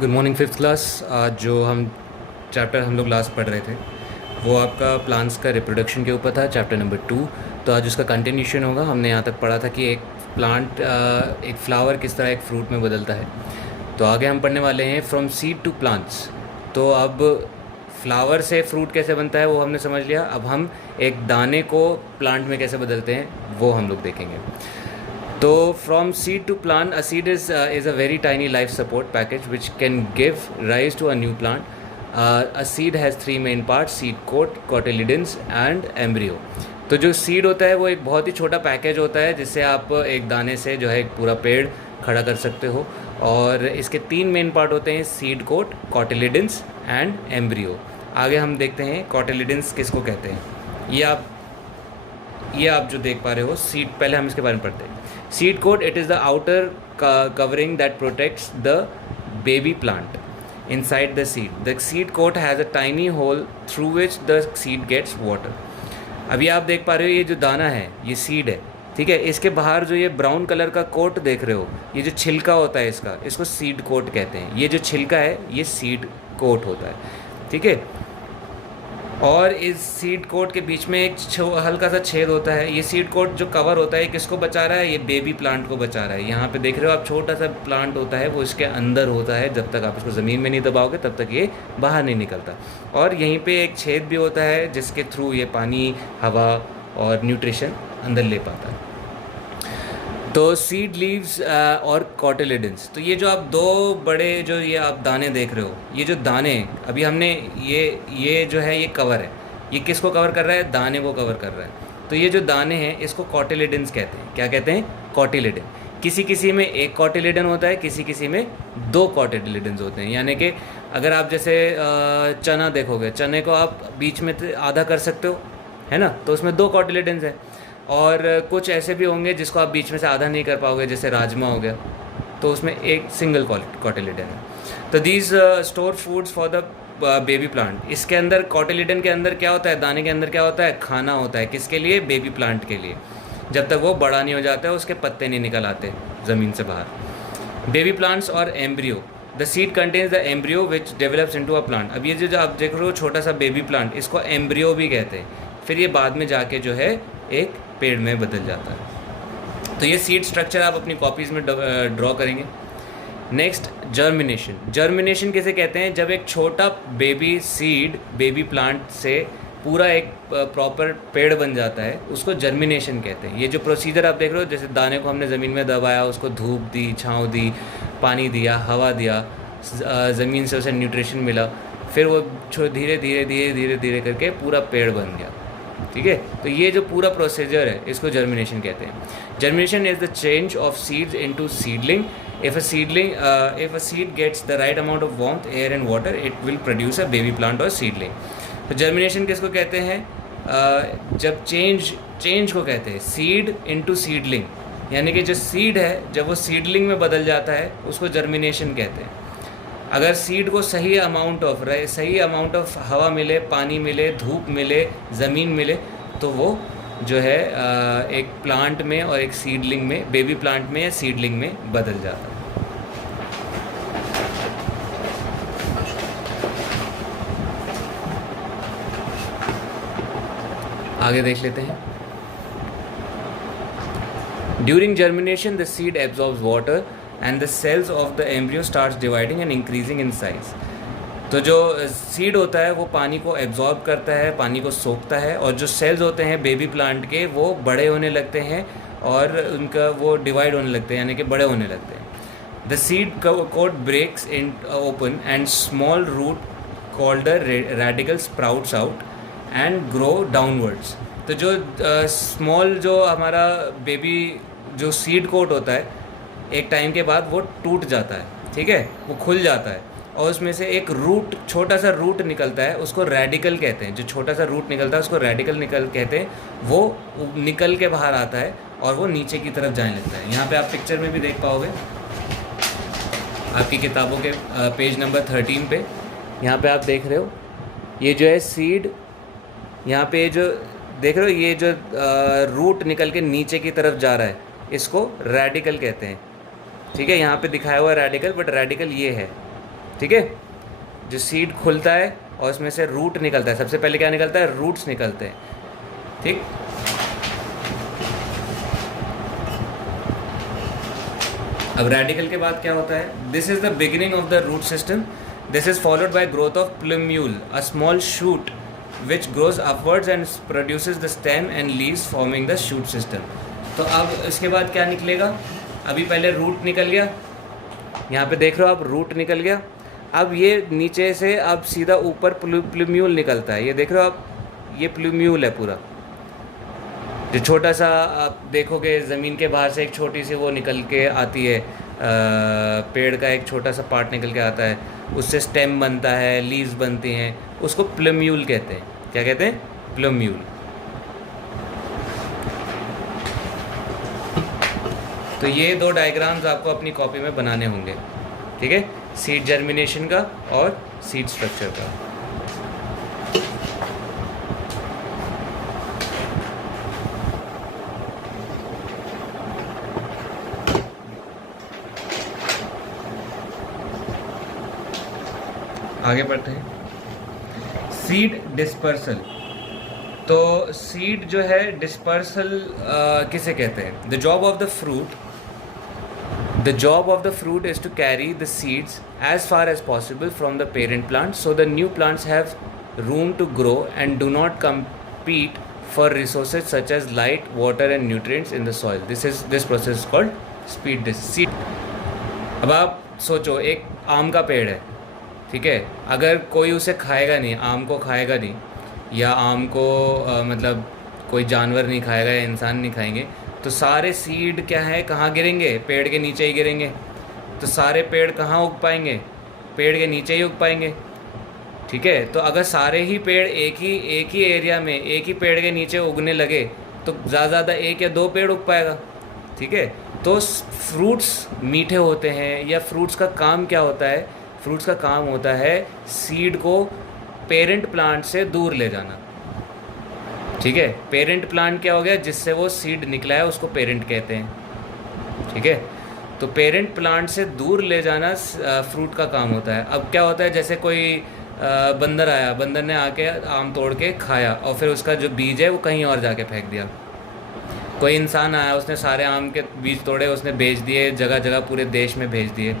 Good morning fifth class. आज जो हम चैप्टर हम लोग लास्ट पढ़ रहे थे वो आपका प्लांट्स का रिप्रोडक्शन के ऊपर था, चैप्टर नंबर 2। तो आज उसका कंटिन्यूशन होगा। हमने यहाँ तक पढ़ा था कि एक प्लांट एक फ्लावर किस तरह एक फ्रूट में बदलता है। तो आगे हम पढ़ने वाले हैं फ्रॉम सीड टू प्लांट्स। तो अब फ्लावर से फ्रूट कैसे बनता है वो हमने समझ लिया। अब हम एक दाने को प्लांट में कैसे बदलते हैं वो हम लोग देखेंगे। तो from seed to plant, a seed is a very tiny life support package which can give rise to a new plant. A seed has three main parts: seed coat, cotyledons and embryo. तो जो seed होता है वो एक बहुत ही छोटा package होता है जिससे आप एक दाने से जो है एक पूरा पेड़ खड़ा कर सकते हो। और इसके तीन मेन पार्ट होते हैं: seed coat, cotyledons and embryo. आगे हम देखते हैं कॉटिलिडन्स किसको कहते हैं। ये आप जो देख पा रहे हो सीड, पहले हम इसके बारे में पढ़ते हैं। Seed coat, it is the outer covering that protects the baby plant inside the seed. The seed coat has a tiny hole through which the seed gets water. अभी आप देख पा रहे हो ये जो दाना है ये सीड है, ठीक है। इसके बाहर जो ये ब्राउन कलर का कोट देख रहे हो, ये जो छिलका होता है इसको सीड कोट कहते हैं। ये जो छिलका है ये सीड कोट होता है, ठीक है। और इस सीड कोट के बीच में एक हल्का सा छेद होता है। ये सीड कोट जो कवर होता है किसको बचा रहा है? ये बेबी प्लांट को बचा रहा है। यहाँ पे देख रहे हो आप, छोटा सा प्लांट होता है वो इसके अंदर होता है। जब तक आप इसको ज़मीन में नहीं दबाओगे तब तक ये बाहर नहीं निकलता। और यहीं पे एक छेद भी होता है जिसके थ्रू ये पानी, हवा और न्यूट्रिशन अंदर ले पाता है। तो सीड लीव्स और कॉटिलिडन्स, तो ये जो आप दो बड़े जो ये आप दाने देख रहे हो, ये जो दाने अभी हमने ये जो है ये कवर है। ये किसको कवर कर रहा है? दाने को कवर कर रहा है। तो ये जो दाने हैं इसको कॉटिलिडन्स कहते हैं। क्या कहते हैं? कॉटिलिडन। किसी किसी में एक कॉटिलिडन होता है, किसी किसी में दो कॉटिलिडन्स होते हैं। यानी कि अगर आप जैसे चना देखोगे, चने को आप बीच में आधा कर सकते हो, है ना, तो उसमें दो कॉटिलिडन्स हैं। और कुछ ऐसे भी होंगे जिसको आप बीच में से आधा नहीं कर पाओगे, जैसे राजमा हो गया, तो उसमें एक सिंगल कॉटिलिडन है। तो these store foods for the baby plant. इसके अंदर कॉटिलिडन के अंदर क्या होता है? दाने के अंदर क्या होता है? खाना होता है। किसके लिए? बेबी प्लांट के लिए। जब तक वो बड़ा नहीं हो जाता है, उसके पत्ते नहीं निकल आते ज़मीन से बाहर। बेबी प्लांट्स और embryo. The seed contains the embryo which develops into a plant. अब ये जो आप देख रहे हो छोटा सा बेबी प्लांट, इसको एम्ब्रियो भी कहते हैं। फिर ये बाद में जाके जो है एक पेड़ में बदल जाता है। तो ये सीड स्ट्रक्चर आप अपनी कॉपीज़ में ड्रॉ करेंगे। Next, germination. जर्मिनेशन किसे कहते हैं? जब एक छोटा बेबी सीड बेबी प्लांट से पूरा एक प्रॉपर पेड़ बन जाता है, उसको जर्मिनेशन कहते हैं। ये जो प्रोसीजर आप देख रहे हो, जैसे दाने को हमने ज़मीन में दबाया, उसको धूप दी, छाँव दी, पानी दिया, हवा दिया, ज़मीन से उसे न्यूट्रिशन मिला, फिर वो धीरे धीरे धीरे धीरे धीरे करके पूरा पेड़ बन गया, ठीक है। तो ये जो पूरा प्रोसीजर है इसको जर्मिनेशन कहते हैं। Germination is the change of seeds into seedling. If a seed gets the right amount of warmth, air and water, it will produce a baby plant और सीडलिंग। तो जर्मिनेशन किसको कहते हैं? जब चेंज को कहते हैं सीड इनटू सीडलिंग, यानी कि जो सीड है जब वो सीडलिंग में बदल जाता है उसको जर्मिनेशन कहते हैं। अगर सीड को सही अमाउंट ऑफ हवा मिले, पानी मिले, धूप मिले, ज़मीन मिले, तो वो जो है एक प्लांट में और एक सीडलिंग में, बेबी प्लांट में या सीडलिंग में बदल जाता है। आगे देख लेते हैं। During germination the seed absorbs water and the cells of the embryo starts dividing and increasing in size. तो जो सीड होता है वो पानी को एब्जॉर्ब करता है, पानी को सोखता है, और जो सेल्स होते हैं बेबी प्लांट के वो बड़े होने लगते हैं और उनका वो डिवाइड होने लगते हैं, यानी कि बड़े होने लगते हैं। The seed coat breaks in open and small root called the radical sprouts out and grow downwards. तो जो स्मॉल जो हमारा बेबी जो सीड कोट होता है, एक टाइम के बाद वो टूट जाता है, ठीक है, वो खुल जाता है, और उसमें से एक रूट, छोटा सा रूट निकलता है, उसको रेडिकल कहते हैं। जो छोटा सा रूट निकलता है उसको रेडिकल कहते हैं। वो निकल के बाहर आता है और वो नीचे की तरफ जाने लगता है। यहाँ पे आप पिक्चर में भी देख पाओगे आपकी किताबों के पेज नंबर 13 पे। यहाँ पे आप देख रहे हो ये जो है सीड, यहाँ पे जो देख रहे हो ये जो रूट निकल के नीचे की तरफ जा रहा है, इसको रेडिकल कहते हैं, ठीक है। यहाँ पे दिखाया हुआ है रेडिकल, बट रेडिकल ये है, ठीक है, जो सीड खुलता है और उसमें से रूट निकलता है, सबसे पहले क्या निकलता है, रूट्स निकलते हैं। ठीक, अब रेडिकल के बाद क्या होता है, this is the beginning of the root system, this is followed by growth of plumule, a small shoot which grows upwards and produces the stem and leaves forming the shoot system। तो अब इसके बाद क्या निकलेगा, अभी पहले root निकल गया, यहाँ पे देख रहे हो आप रूट निकल गया। अब ये नीचे से अब सीधा ऊपर प्लूम्यूल निकलता है, ये देख रहे हो आप, ये प्लूम्यूल है पूरा, जो छोटा सा आप देखोगे ज़मीन के बाहर से एक छोटी सी वो निकल के आती है, पेड़ का एक छोटा सा पार्ट निकल के आता है, उससे स्टेम बनता है, लीव्स बनती हैं, उसको प्लूम्यूल कहते हैं। क्या कहते हैं, प्लूम्यूल। तो ये दो डायग्राम्स आपको अपनी कॉपी में बनाने होंगे, ठीक है, सीड जर्मिनेशन का और सीड स्ट्रक्चर का। आगे बढ़ते हैं, सीड डिस्पर्सल। तो सीड जो है डिस्पर्सल किसे कहते हैं, the job of the fruit, the job of the fruit is to carry the seeds as far as possible from the parent plant so the new plants have room to grow and do not compete for resources such as light, water and nutrients in the soil। This process is called seed। अब आप सोचो, एक आम का पेड़ है, ठीक है, अगर कोई उसे खाएगा नहीं, आम को खाएगा नहीं, या आम को मतलब कोई जानवर नहीं खाएगा या इंसान नहीं खाएंगे, तो सारे सीड क्या है, कहाँ गिरेंगे, पेड़ के नीचे ही गिरेंगे। तो सारे पेड़ कहाँ उग पाएंगे, पेड़ के नीचे ही उग पाएंगे। ठीक है, तो अगर सारे ही पेड़ एक ही एरिया में एक ही पेड़ के नीचे उगने लगे तो ज़्यादा एक या दो पेड़ उग पाएगा। ठीक है, तो फ्रूट्स मीठे होते हैं, या फ्रूट्स का काम क्या होता है, फ्रूट्स का काम होता है सीड को पेरेंट प्लांट से दूर ले जाना। ठीक है, पेरेंट प्लांट क्या हो गया, जिससे वो सीड निकला है उसको पेरेंट कहते हैं। ठीक है, तो पेरेंट प्लांट से दूर ले जाना फ्रूट का काम होता है। अब क्या होता है, जैसे कोई बंदर आया, बंदर ने आके आम तोड़ के खाया और फिर उसका जो बीज है वो कहीं और जाके फेंक दिया। कोई इंसान आया, उसने सारे आम के बीज तोड़े, उसने बेच दिए, जगह जगह पूरे देश में भेज दिए,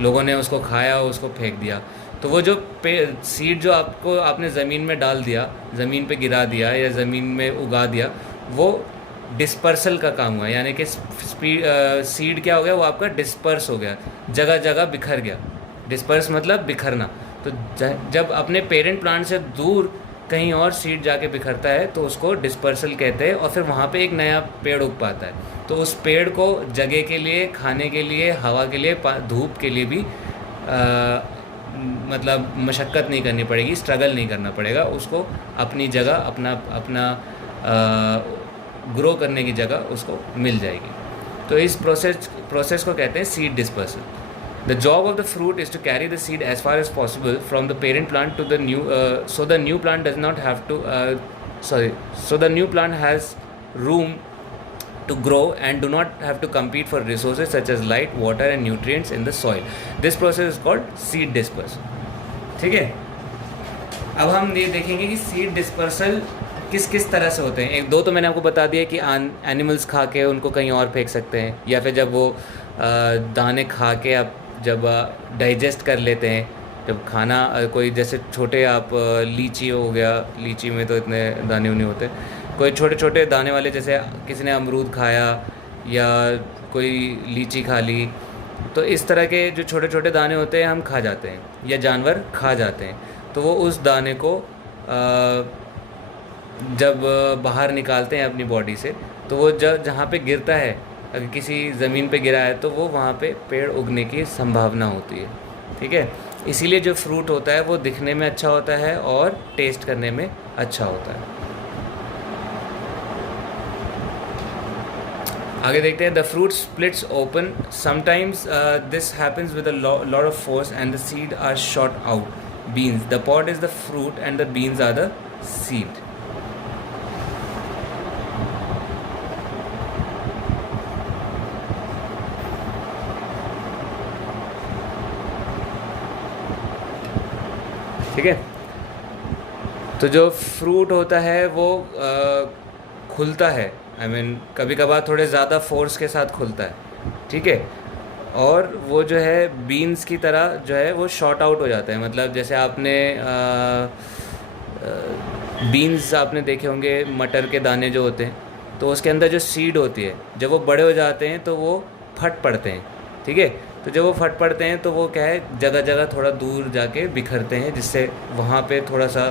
लोगों ने उसको खाया, उसको फेंक दिया। तो वो जो सीड जो आपने ज़मीन में डाल दिया, ज़मीन पे गिरा दिया या ज़मीन में उगा दिया, वो डिस्पर्सल का काम हुआ। यानी कि सीड क्या हो गया, वो आपका डिस्पर्स हो गया, जगह जगह बिखर गया। डिस्पर्स मतलब बिखरना। तो जब अपने पेरेंट प्लांट से दूर कहीं और सीड जाके बिखरता है तो उसको डिस्पर्सल कहते हैं, और फिर वहाँ पे एक नया पेड़ उग पाता है। तो उस पेड़ को जगह के लिए, खाने के लिए, हवा के लिए, धूप के लिए भी मतलब मशक्क़त नहीं करनी पड़ेगी, स्ट्रगल नहीं करना पड़ेगा, उसको अपनी जगह अपना ग्रो करने की जगह उसको मिल जाएगी। तो इस प्रोसेस को कहते हैं seed dispersal. The job of the fruit is to carry the seed as far as possible from the parent plant to the new, so the new plant does not have to, so the new plant has room to grow and do not have to compete for resources such as light, water and nutrients in the soil. This process is called seed dispersal. ठीक है, अब हम ये देखेंगे कि seed dispersal किस तरह से होते हैं। एक दो तो मैंने आपको बता दिया कि एनिमल्स खा के उनको कहीं और फेंक सकते हैं, या फिर जब वो दाने खा के आप जब डाइजेस्ट कर लेते हैं, जब खाना कोई जैसे छोटे आप लीची हो गया, लीची में तो इतने दाने नहीं होते, कोई छोटे छोटे दाने वाले, जैसे किसी ने अमरूद खाया या कोई लीची खा ली, तो इस तरह के जो छोटे छोटे दाने होते हैं हम खा जाते हैं या जानवर खा जाते हैं। तो वो उस दाने को जब बाहर निकालते हैं अपनी बॉडी से, तो वो जहाँ पे गिरता है, अगर किसी ज़मीन पे गिरा है तो वो वहाँ पे पेड़ उगने की संभावना होती है। ठीक है, इसीलिए जो फ्रूट होता है वो दिखने में अच्छा होता है और टेस्ट करने में अच्छा होता है। आगे देखते हैं, the fruit splits open, sometimes this happens with a lot of force and the seed are shot out. Beans, the pod is the fruit and the beans are the seed. ठीक है। तो जो फ्रूट होता है वो खुलता है, I mean कभी कभार थोड़े ज़्यादा फोर्स के साथ खुलता है, ठीक है। और वो जो है बीन्स की तरह जो है वो शॉर्ट आउट हो जाता है, मतलब जैसे आपने बीन्स आपने देखे होंगे, मटर के दाने जो होते हैं, तो उसके अंदर जो सीड होती है जब वो बड़े हो जाते हैं तो वो फट पड़ते हैं, ठीक है। तो जब वो फट पड़ते हैं तो वो क्या है, जगह जगह थोड़ा दूर जाके बिखरते हैं, जिससे वहाँ पे थोड़ा सा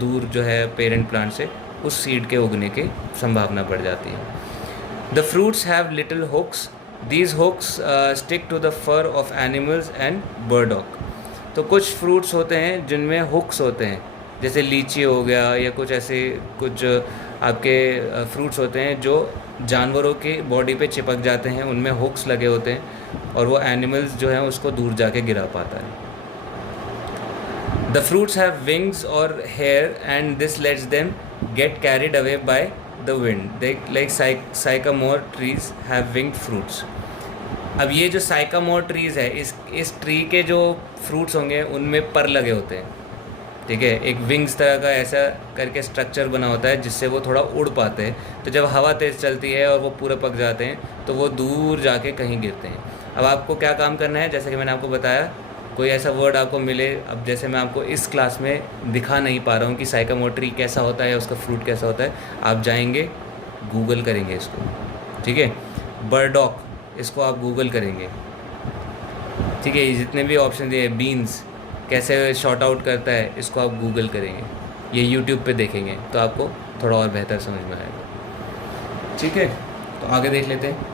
दूर जो है पेरेंट प्लांट से उस सीड के उगने की संभावना बढ़ जाती है। The fruits have little hooks, these hooks stick to the fur of animals and burdock. तो कुछ फ्रूट्स होते हैं जिनमें हुक्स होते हैं, जैसे लीची हो गया या कुछ ऐसे कुछ आपके फ्रूट्स होते हैं जो जानवरों की बॉडी पे चिपक जाते हैं, उनमें हुक्स लगे होते हैं और वो एनिमल्स जो हैं उसको दूर जाके गिरा पाता है। द फ्रूट्स हैव विंग्स और hair and this let's them get carried away by the wind, they like Sycamore trees have winged fruits. अब ये जो साइकामोर ट्रीज़ है, इस ट्री के जो फ्रूट्स होंगे उनमें पर लगे होते हैं, ठीक है। एक विंग्स तरह का ऐसा करके स्ट्रक्चर बना होता है जिससे वो थोड़ा उड़ पाते हैं। तो जब हवा तेज़ चलती है और वो पूरे पक जाते हैं तो वो दूर जाके कहीं गिरते हैं। अब आपको क्या काम करना है, जैसे कि मैंने आपको बताया, कोई ऐसा वर्ड आपको मिले, अब जैसे मैं आपको इस क्लास में दिखा नहीं पा रहा हूँ कि साइकामोर ट्री कैसा होता है या उसका फ्रूट कैसा होता है, आप जाएंगे गूगल करेंगे इसको, ठीक है। बर्डॉक, इसको आप गूगल करेंगे, ठीक है। ये जितने भी ऑप्शन दिए, बीन्स कैसे शॉर्ट आउट करता है, इसको आप गूगल करेंगे, ये यूट्यूब पे देखेंगे तो आपको थोड़ा और बेहतर समझ में आएगा, ठीक है। तो आगे देख लेते हैं।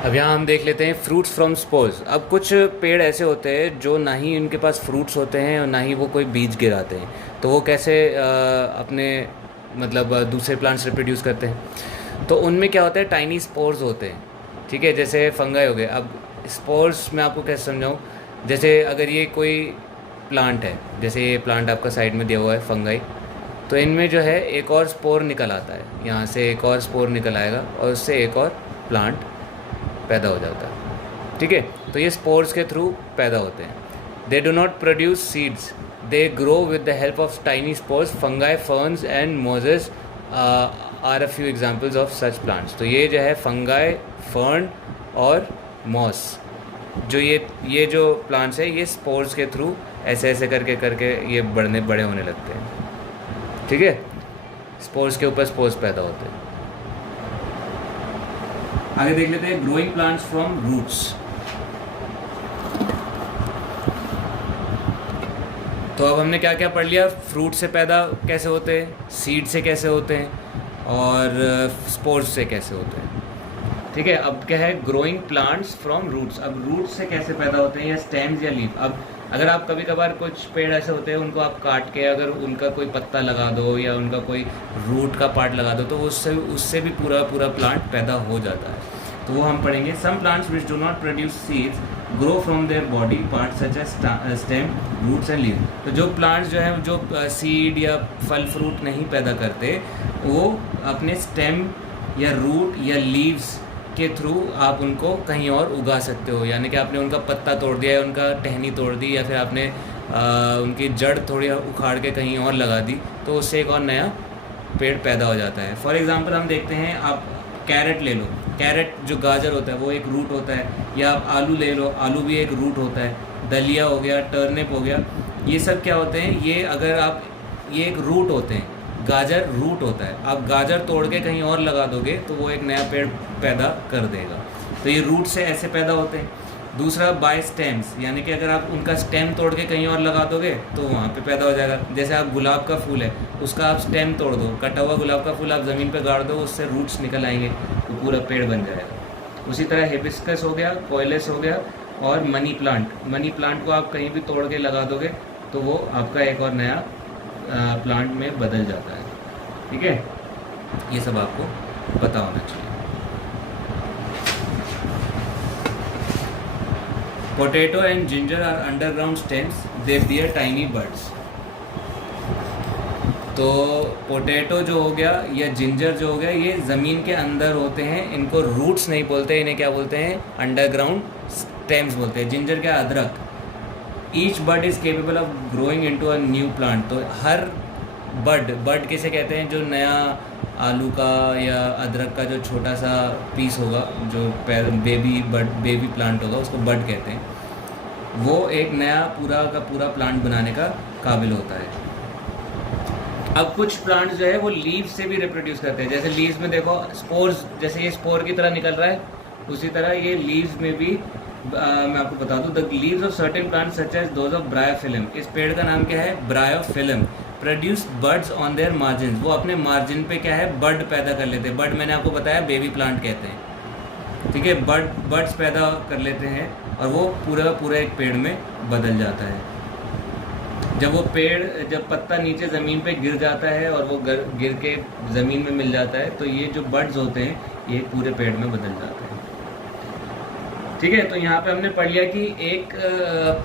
अब यहाँ हम देख लेते हैं फ्रूट्स फ्रॉम स्पोर्स। अब कुछ पेड़ ऐसे होते हैं जो ना ही उनके पास फ्रूट्स होते हैं और ना ही वो कोई बीज गिराते हैं, तो वो कैसे अपने मतलब दूसरे प्लांट्स रिप्रोड्यूस करते हैं। तो उनमें क्या होता है, टाइनी स्पोर्स होते हैं, ठीक है, जैसे फंगाई हो गए। अब स्पोर्स मैं आपको कैसे समझाऊँ, जैसे अगर ये कोई प्लांट है, जैसे ये प्लांट आपका साइड में दिया हुआ है फंगाई, तो इनमें जो है एक और स्पोर निकल आता है, यहाँ से एक और स्पोर निकल आएगा और उससे एक और प्लांट पैदा हो जाता है, ठीक है। तो ये स्पोर्स के थ्रू पैदा होते हैं। They do not produce seeds, they grow with the help of tiny spores, fungi, ferns and Moses are a few examples of such plants. तो ये जो है फंगाई, फर्न और मॉस, जो ये जो प्लांट्स है, ये स्पोर्स के थ्रू ऐसे ऐसे करके ये बड़े होने लगते हैं, ठीक है। स्पोर्स के ऊपर स्पोर्स पैदा होते हैं। आगे देख लेते हैं ग्रोइंग प्लांट्स फ्रॉम रूट्स। तो अब हमने क्या क्या पढ़ लिया, फ्रूट से पैदा कैसे होते हैं, सीड से कैसे होते हैं और स्पोर्स से कैसे होते हैं, ठीक है। अब क्या है, ग्रोइंग प्लांट्स फ्रॉम रूट्स। अब रूट्स से कैसे पैदा होते हैं, या स्टेम्स या लीफ। अब अगर आप कभी कभार कुछ पेड़ ऐसे होते हैं उनको आप काट के अगर उनका कोई पत्ता लगा दो या उनका कोई रूट का पार्ट लगा दो तो उससे भी पूरा प्लांट पैदा हो जाता है। तो वो हम पढ़ेंगे। Some plants which do not produce seeds grow from their body part such as stem, roots and leave. तो जो प्लांट्स जो है जो सीड या फल फ्रूट नहीं पैदा करते, वो अपने स्टेम या रूट या लीव्स के थ्रू आप उनको कहीं और उगा सकते हो। यानी कि आपने उनका पत्ता तोड़ दिया या उनका टहनी तोड़ दी या फिर आपने उनकी जड़ थोड़ी उखाड़ के कहीं और लगा दी, तो उससे एक और नया पेड़ पैदा हो जाता है। फॉर एग्जांपल हम देखते हैं, आप कैरेट ले लो, कैरेट जो गाजर होता है वो एक रूट होता है, या आप आलू ले लो, आलू भी एक रूट होता है, दलिया हो गया, टर्निप हो गया, ये सब क्या होते हैं, ये अगर आप ये एक रूट होते हैं। गाजर रूट होता है, आप गाजर तोड़ के कहीं और लगा दोगे तो वो एक नया पेड़ पैदा कर देगा। तो ये रूट से ऐसे पैदा होते हैं। दूसरा बाय स्टेम्स, यानी कि अगर आप उनका स्टेम तोड़ के कहीं और लगा दोगे तो वहाँ पे पैदा हो जाएगा। जैसे आप गुलाब का फूल है, उसका आप स्टेम तोड़ दो, कटा हुआ गुलाब का फूल आप ज़मीन पे गाड़ दो, उससे रूट्स निकल आएंगे तो पूरा पेड़ बन जाएगा। उसी तरह हिबिस्कस हो गया, कोयलेस हो गया और मनी प्लांट को आप कहीं भी तोड़ के लगा दोगे तो वो आपका एक और नया प्लांट में बदल जाता है, ठीक है। ये सब आपको पता होना चाहिए। Potato and ginger are underground stems, they beer tiny buds. तो पोटैटो जो हो गया या जिंजर जो हो गया, ये ज़मीन के अंदर होते हैं, इनको रूट्स नहीं बोलते, इन्हें क्या बोलते हैं, अंडरग्राउंड स्टेम्स बोलते हैं। जिंजर क्या, अदरक, each bud is capable of growing into a new plant. तो हर बड किसे कहते हैं, जो नया आलू का या अदरक का जो छोटा सा पीस होगा, जो बेबी प्लांट होगा, उसको बड कहते हैं। वो एक नया पूरा का पूरा प्लांट बनाने का काबिल होता है। अब कुछ प्लांट्स जो है वो लीव्स से भी रिप्रोड्यूस करते हैं। जैसे लीव्स में देखो स्पोर्स, जैसे ये स्पोर की तरह निकल रहा है, उसी तरह ये लीव्स में भी मैं आपको बता दूं, the leaves of certain plants such as those of bryophyllum. इस पेड़ का नाम क्या है, bryophyllum. Produce buds on their margin, वो अपने मार्जिन पे क्या है, बर्ड पैदा कर लेते हैं। बर्ड मैंने आपको बताया बेबी प्लांट कहते हैं, ठीक है। बर्ड्स पैदा कर लेते हैं और वो पूरा एक पेड़ में बदल जाता है। जब पत्ता नीचे ज़मीन पे गिर जाता है और वो गिर के ज़मीन में मिल जाता है, तो ये जो बर्ड्स होते हैं ये पूरे पेड़ में बदल जाते हैं, ठीक है। तो यहाँ पे हमने पढ़ लिया कि एक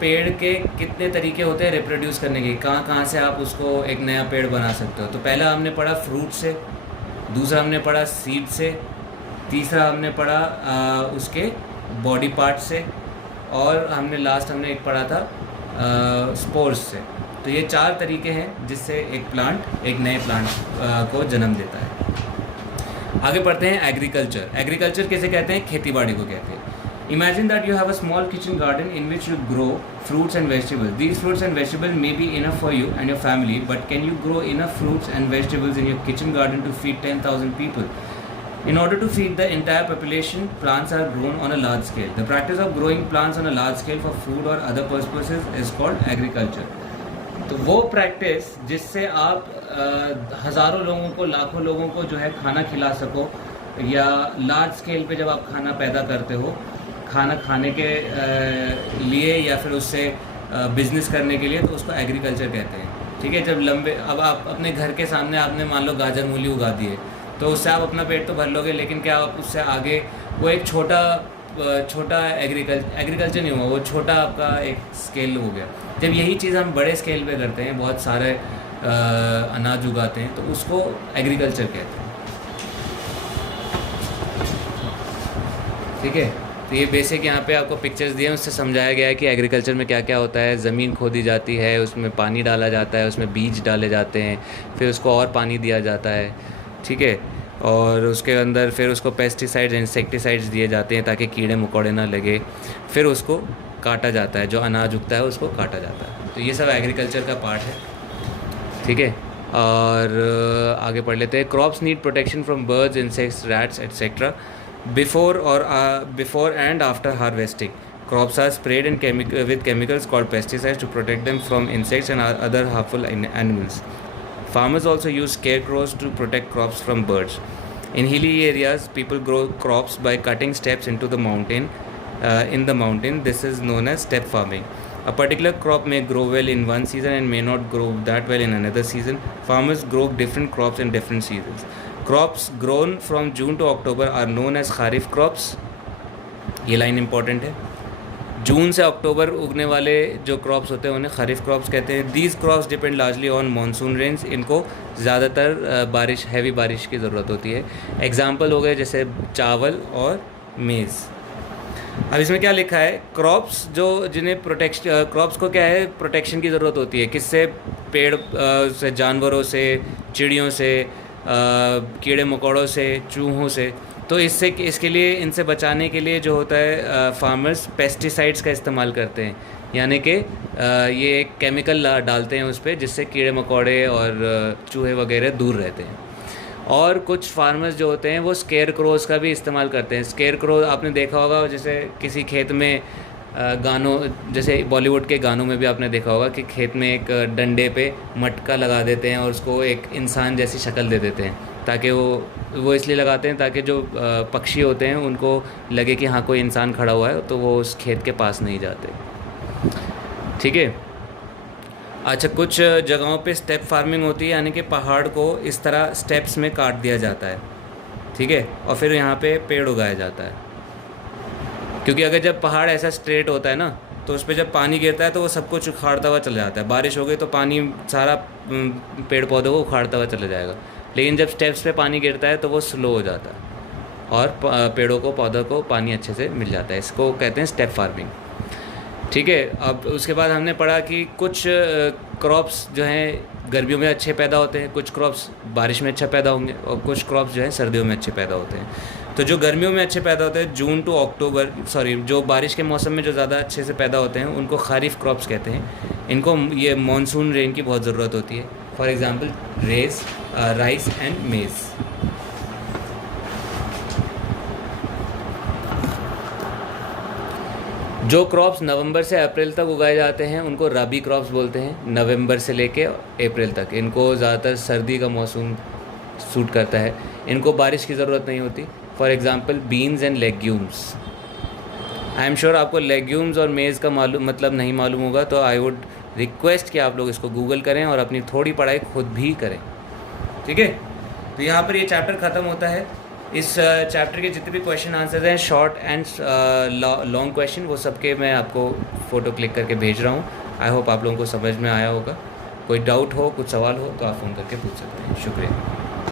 पेड़ के कितने तरीके होते हैं रिप्रोड्यूस करने के, कहाँ से आप उसको एक नया पेड़ बना सकते हो। तो पहला हमने पढ़ा फ्रूट से, दूसरा हमने पढ़ा सीड से, तीसरा हमने पढ़ा उसके बॉडी पार्ट से, और हमने एक पढ़ा था स्पोर्स से। तो ये 4 तरीके हैं जिससे एक प्लांट एक नए प्लांट को जन्म देता है। आगे पढ़ते हैं एग्रीकल्चर। एग्रीकल्चर किसे कहते हैं, खेती बाड़ी को कहते हैं। Imagine that you have a small kitchen garden in which you grow fruits and vegetables. These fruits and vegetables may be enough for you and your family, but can you grow enough fruits and vegetables in your kitchen garden to feed 10,000 people? In order to feed the entire population, plants are grown on a large scale. The practice of growing plants on a large scale for food or other purposes is called agriculture. तो वो practice जिससे आप हज़ारों लोगों को, लाखों लोगों को जो है खाना खिला सको, या लार्ज स्केल पे जब आप खाना पैदा करते हो, खाना खाने के लिए या फिर उससे बिज़नेस करने के लिए, तो उसको एग्रीकल्चर कहते हैं, ठीक है। जब अब आप अपने घर के सामने आपने मान लो गाजर मूली उगा दिए, तो उससे आप अपना पेट तो भर लोगे, लेकिन क्या आप उससे आगे वो एक छोटा एग्रीकल्चर नहीं हुआ, वो छोटा आपका एक स्केल हो गया। जब यही चीज़ हम बड़े स्केल पे करते हैं, बहुत सारे अनाज उगाते हैं, तो उसको एग्रीकल्चर कहते हैं, ठीक है। तो ये बेसिक यहाँ पे आपको पिक्चर्स दिए हैं, उससे समझाया गया है कि एग्रीकल्चर में क्या क्या होता है। ज़मीन खोदी जाती है, उसमें पानी डाला जाता है, उसमें बीज डाले जाते हैं, फिर उसको और पानी दिया जाता है, ठीक है। और उसके अंदर फिर उसको पेस्टिसाइड्स, इंसेक्टिसाइड्स दिए जाते हैं ताकि कीड़े मकोड़े ना लगे। फिर उसको काटा जाता है, जो अनाज उगता है उसको काटा जाता है। तो ये सब एग्रीकल्चर का पार्ट है, ठीक है। और आगे पढ़ लेते हैं। Crops need protection from birds, insects, rats etcetera before and after harvesting. Crops are sprayed with chemicals called pesticides to protect them from insects and other harmful animals. Farmers also use scarecrows to protect crops from birds. In hilly areas, people grow crops by cutting steps into the mountain. In the mountain, this is known as step farming. A particular crop may grow well in one season and may not grow that well in another season. Farmers grow different crops in different seasons. Crops grown from June to October are known as kharif crops. ये line important है। जून से अक्टूबर उगने वाले जो crops होते हैं उन्हें खरीफ crops कहते हैं। These crops depend largely on monsoon rains. इनको ज़्यादातर हैवी बारिश की ज़रूरत होती है। एग्जाम्पल हो गए जैसे चावल और मेज़। अब इसमें क्या लिखा है, क्रॉप्स जिन्हें क्रॉप्स को क्या है, प्रोटेक्शन की ज़रूरत होती है। किससे, पेड़ से, जानवरों से, चिड़ियों से, कीड़े मकोड़ों से, चूहों से। तो इसके लिए, इनसे बचाने के लिए जो होता है, फार्मर्स पेस्टिसाइड्स का इस्तेमाल करते हैं, यानी कि ये एक केमिकल डालते हैं उस पर, जिससे कीड़े मकोड़े और चूहे वगैरह दूर रहते हैं। और कुछ फार्मर्स जो होते हैं वो स्केयर क्रोज का भी इस्तेमाल करते हैं। स्केयर क्रोज आपने देखा होगा, जैसे किसी खेत में गानों, जैसे बॉलीवुड के गानों में भी आपने देखा होगा कि खेत में एक डंडे पे मटका लगा देते हैं और उसको एक इंसान जैसी शक्ल दे देते हैं, ताकि वो इसलिए लगाते हैं ताकि जो पक्षी होते हैं उनको लगे कि हाँ कोई इंसान खड़ा हुआ है, तो वो उस खेत के पास नहीं जाते, ठीक है। अच्छा, कुछ जगहों पे स्टेप फार्मिंग होती है, यानी कि पहाड़ को इस तरह स्टेप्स में काट दिया जाता है, ठीक है, और फिर यहाँ पे पेड़ उगाया जाता है। क्योंकि अगर जब पहाड़ ऐसा स्ट्रेट होता है ना, तो उस पर जब पानी गिरता है तो वो सब कुछ उखाड़ता हुआ चला जाता है। बारिश हो गई तो पानी सारा पेड़ पौधों को उखाड़ता हुआ चला जाएगा। लेकिन जब स्टेप्स पे पानी गिरता है तो वो स्लो हो जाता है और पेड़ों को, पौधों को पानी अच्छे से मिल जाता है। इसको कहते हैं स्टेप फार्मिंग, ठीक है। अब उसके बाद हमने पढ़ा कि कुछ क्रॉप्स जो हैं गर्मियों में अच्छे पैदा होते हैं, कुछ क्रॉप्स बारिश में अच्छा पैदा होंगे, और कुछ क्रॉप्स जो हैं सर्दियों में अच्छे पैदा होते हैं। तो जो गर्मियों में अच्छे पैदा होते हैं, जून टू अक्टूबर, सॉरी, जो बारिश के मौसम में जो ज़्यादा अच्छे से पैदा होते हैं उनको ख़रीफ क्रॉप्स कहते हैं। इनको ये मानसून रेन की बहुत ज़रूरत होती है। फॉर एग्ज़ाम्पल राइस एंड मेज़। जो क्रॉप्स नवंबर से अप्रैल तक उगाए जाते हैं उनको रबी क्रॉप्स बोलते हैं, नवंबर से लेके अप्रैल तक। इनको ज़्यादातर सर्दी का मौसम सूट करता है, इनको बारिश की ज़रूरत नहीं होती। For example beans and legumes. I am sure आपको लेग्यूम्स और मेज़ का मतलब नहीं मालूम होगा, तो आई वुड रिक्वेस्ट कि आप लोग इसको गूगल करें और अपनी थोड़ी पढ़ाई खुद भी करें। ठीक है, तो यहाँ पर ये चैप्टर ख़त्म होता है। इस चैप्टर के जितने भी क्वेश्चन आंसर्स हैं, शॉर्ट एंड लॉन्ग क्वेश्चन, वो सबके मैं आपको फ़ोटो क्लिक करके भेज रहा हूँ। आई होप आप लोगों को समझ में आया होगा। कोई डाउट हो, कुछ सवाल हो तो आप फ़ोन करके पूछ सकते हैं। शुक्रिया।